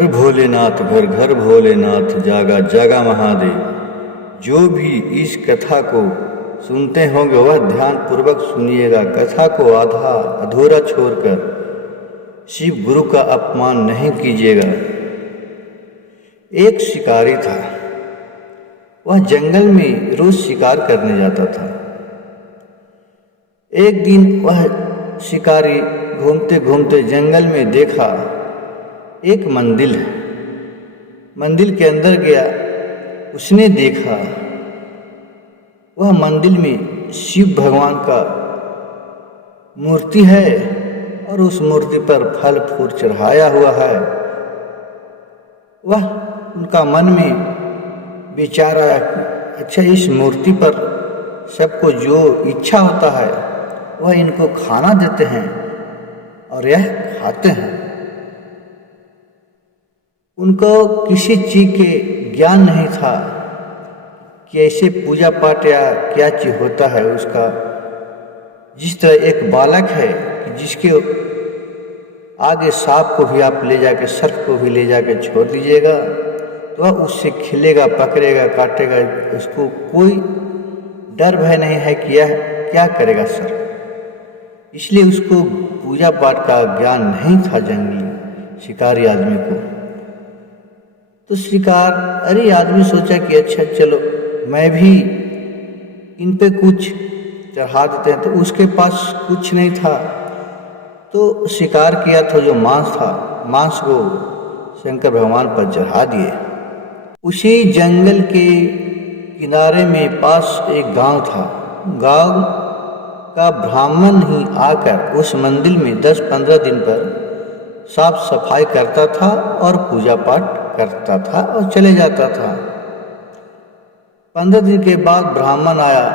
घर भोलेनाथ घर घर भोलेनाथ जागा जागा महादेव। जो भी इस कथा को सुनते होंगे वह ध्यान पूर्वक सुनिएगा। कथा को आधा अधूरा छोड़कर शिव गुरु का अपमान नहीं कीजिएगा। एक शिकारी था। वह जंगल में रोज शिकार करने जाता था। एक दिन वह शिकारी घूमते घूमते जंगल में देखा एक मंदिर है। मंदिर के अंदर गया। उसने देखा वह मंदिर में शिव भगवान का मूर्ति है और उस मूर्ति पर फल फूल चढ़ाया हुआ है। वह उनका मन में विचार आया कि अच्छा, इस मूर्ति पर सबको जो इच्छा होता है वह इनको खाना देते हैं और यह खाते हैं। उनको किसी चीज के ज्ञान नहीं था कि ऐसे पूजा पाठ या क्या चीज होता है उसका। जिस तरह एक बालक है कि जिसके आगे सांप को भी आप ले जाके, सर्प को भी ले जाके छोड़ दीजिएगा तो वह उससे खेलेगा, पकड़ेगा, काटेगा। उसको कोई डर भय नहीं है कि यह क्या करेगा सर्प। इसलिए उसको पूजा पाठ का ज्ञान नहीं था जंगली शिकारी आदमी को। तो शिकारी आदमी सोचा कि अच्छा चलो मैं भी इन पे कुछ चढ़ा देते हैं। तो उसके पास कुछ नहीं था तो शिकार किया था जो मांस था, मांस को शंकर भगवान पर चढ़ा दिए। उसी जंगल के किनारे में पास एक गांव था। गांव का ब्राह्मण ही आकर उस मंदिर में 10-15 दिन पर साफ सफाई करता था और पूजा पाठ करता था और चले जाता था। 15 दिन के बाद ब्राह्मण आया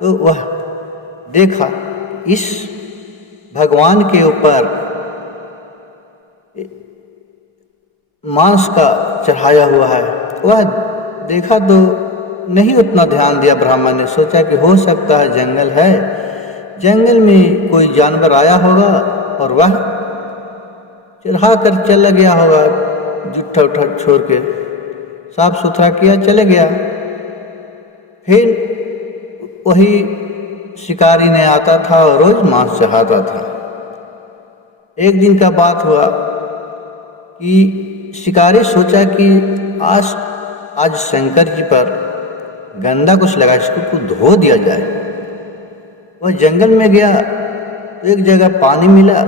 तो वह देखा इस भगवान के ऊपर मांस का चढ़ाया हुआ है। वह देखा तो नहीं उतना ध्यान दिया। ब्राह्मण ने सोचा कि हो सकता है जंगल है, जंगल में कोई जानवर आया होगा और वह चढ़ा कर चला गया होगा। जुट्ठा उठा छोड़ के साफ सुथरा किया, चले गया। फिर वही शिकारी ने आता था और रोज मांस चढ़ाता था। एक दिन का बात हुआ कि शिकारी सोचा कि आज शंकर जी पर गंदा कुछ लगा, इसको कुछ धो दिया जाए। वह जंगल में गया तो एक जगह पानी मिला।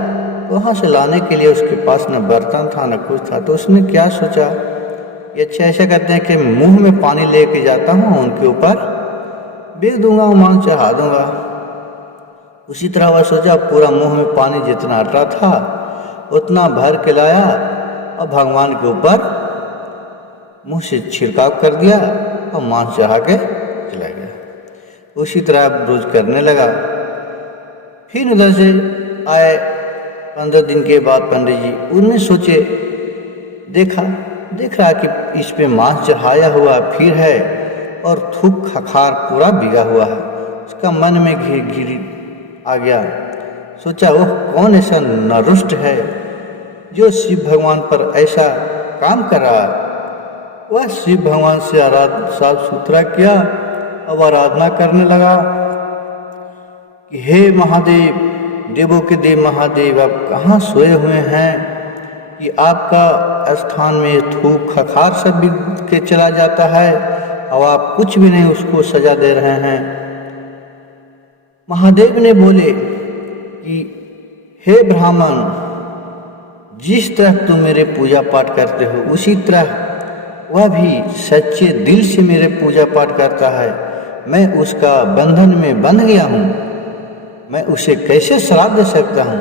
वहाँ से लाने के लिए उसके पास न बर्तन था न कुछ था। तो उसने क्या सोचा कि अच्छा ऐसा करते हैं कि मुंह में पानी लेके जाता हूँ, उनके ऊपर बेच दूंगा, मांस चढ़ा दूंगा। उसी तरह वह सोचा, पूरा मुंह में पानी जितना अटा था उतना भर के लाया और भगवान के ऊपर मुंह से छिड़काव कर दिया और मांस चढ़ा के चला गया। उसी तरह रोज करने लगा। फिर उधर से आए 15 दिन के बाद पंडित जी। उन्होंने सोचे, देखा कि इस पे मांस चढ़ाया हुआ फिर है और थूक खखार पूरा बिगा हुआ है। उसका मन में घिरी आ गया। सोचा वह कौन ऐसा नरुष्ट है जो शिव भगवान पर ऐसा काम कर रहा है। वह शिव भगवान से साफ सुथरा किया, अब आराधना करने लगा कि हे महादेव, देवों के देव महादेव, आप कहाँ सोए हुए हैं कि आपका स्थान में थूक खखार सब बिक के चला जाता है और आप कुछ भी नहीं उसको सजा दे रहे हैं। महादेव ने बोले कि हे ब्राह्मण, जिस तरह तुम मेरे पूजा पाठ करते हो उसी तरह वह भी सच्चे दिल से मेरे पूजा पाठ करता है। मैं उसका बंधन में बंध गया हूँ, मैं उसे कैसे श्राप दे सकता हूँ।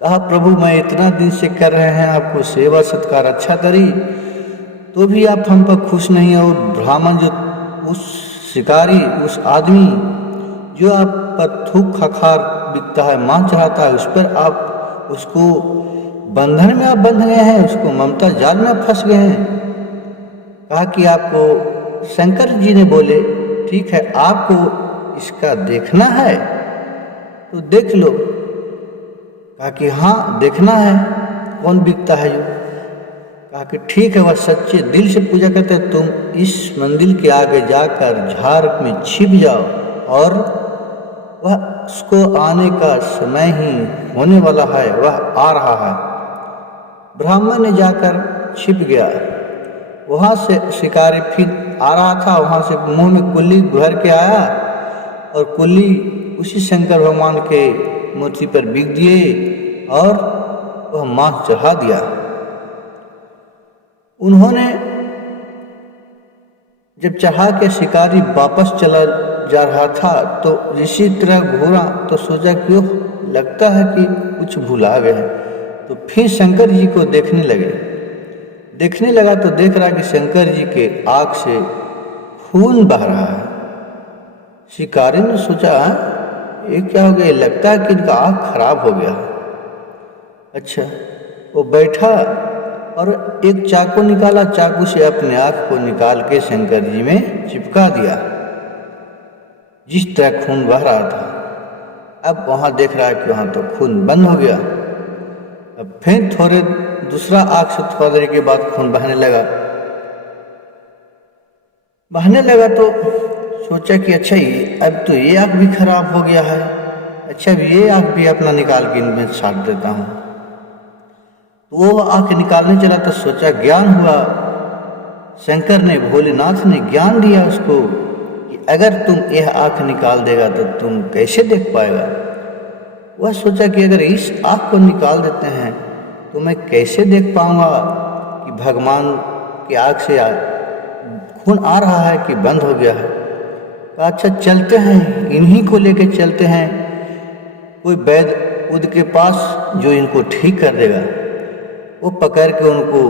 कहा प्रभु, मैं इतना दिन से कर रहे हैं आपको सेवा सत्कार अच्छा करी तो भी आप हम पर खुश नहीं हो। ब्राह्मण जो उस शिकारी, उस आदमी जो आप पर थूक खखार बिकता है, मांस चढ़ाता है, उस पर आप उसको बंधन में आप बंध गए हैं, उसको ममता जाल में फंस गए हैं। कहा कि आपको शंकर जी ने बोले ठीक है, आपको इसका देखना है तो देख लो। कहा कि हाँ देखना है। कौन बिकता है जो? कहा कि ठीक है, वह सच्चे दिल से पूजा करते हैं, तुम इस मंदिर के आगे जाकर झाड़ में छिप जाओ और वह उसको आने का समय ही होने वाला है, वह आ रहा है। ब्राह्मण ने जाकर छिप गया। वहाँ से शिकारी फिर आ रहा था, वहाँ से मुंह में कुल्ली भर के आया और कुल्ली उसी शंकर भगवान के मूर्ति पर बिक दिए और वह मांस चढ़ा दिया। उन्होंने जब चढ़ा के शिकारी वापस चला जा रहा था तो इसी तरह घूरा तो सोचा क्यों लगता है कि कुछ भुला गए हैं, तो फिर शंकर जी को देखने लगा तो देख रहा कि शंकर जी के आँख से खून बह रहा है। शिकारी ने सोचा ये क्या हो गया, लगता है कि इनका आँख खराब हो गया। अच्छा, वो बैठा और एक चाकू निकाला, चाकू से अपने आँख को निकाल के शंकर जी में चिपका दिया जिस तरह खून बह रहा था। अब वहाँ देख रहा है कि वहाँ तो खून बंद हो गया। अब फिर थोड़े दूसरा आँख से थोड़ा देर के बाद खून बहने लगा तो सोचा कि अच्छा अब तो ये आँख भी खराब हो गया है, अच्छा अब ये आँख भी अपना निकाल के इनमें साट देता हूँ। तो वो आँख निकालने चला तो सोचा ज्ञान हुआ, शंकर ने भोलेनाथ ने ज्ञान दिया उसको कि अगर तुम यह आँख निकाल देगा तो तुम कैसे देख पाएगा। वह सोचा कि अगर इस आँख को निकाल देते हैं तो मैं कैसे देख पाऊंगा कि भगवान की आँख से खून आ रहा है कि बंद हो गया है। अच्छा चलते हैं, इन्हीं को लेके चलते हैं कोई वैद्य उद के पास जो इनको ठीक कर देगा। वो पकड़ के उनको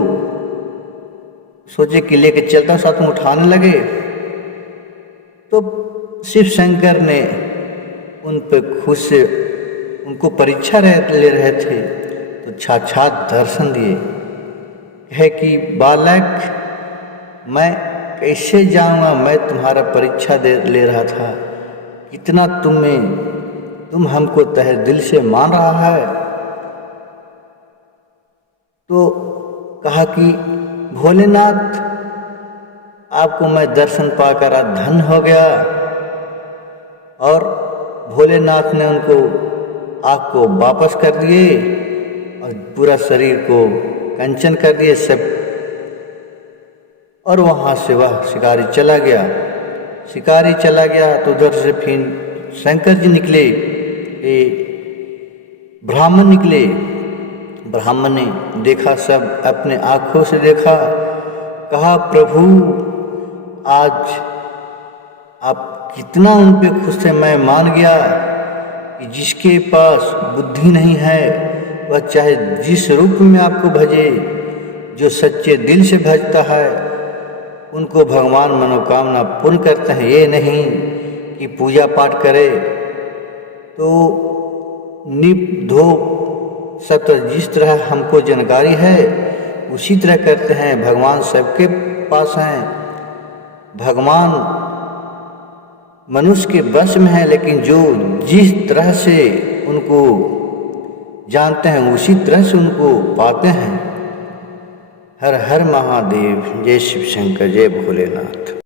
सोचे कि लेके चलता, साथ में उठाने लगे तो शिव शंकर ने उन पर खुद से उनको परीक्षा ले रहे थे तो साक्षात दर्शन दिए। है कि बालक मैं कैसे जाऊंगा, मैं तुम्हारा परीक्षा ले रहा था, कितना तुम हमको तहे दिल से मान रहा है। तो कहा कि भोलेनाथ आपको मैं दर्शन पाकर धन्य हो गया। और भोलेनाथ ने उनको आँख को वापस कर दिए और पूरा शरीर को कंचन कर दिए सब। और वहाँ से वह शिकारी चला गया तो उधर से फिर शंकर जी निकले, ब्राह्मण निकले। ब्राह्मण ने देखा, सब अपने आँखों से देखा, कहा प्रभु आज आप कितना उन पे खुश थे। मैं मान गया कि जिसके पास बुद्धि नहीं है वह चाहे जिस रूप में आपको भजे, जो सच्चे दिल से भजता है उनको भगवान मनोकामना पूर्ण करते हैं। ये नहीं कि पूजा पाठ करे तो निप धो सत्य, जिस तरह हमको जानकारी है उसी तरह करते हैं। भगवान सबके पास हैं, भगवान मनुष्य के वश में है, लेकिन जो जिस तरह से उनको जानते हैं उसी तरह से उनको पाते हैं। हर हर महादेव, जय शिव शंकर, जय भोलेनाथ।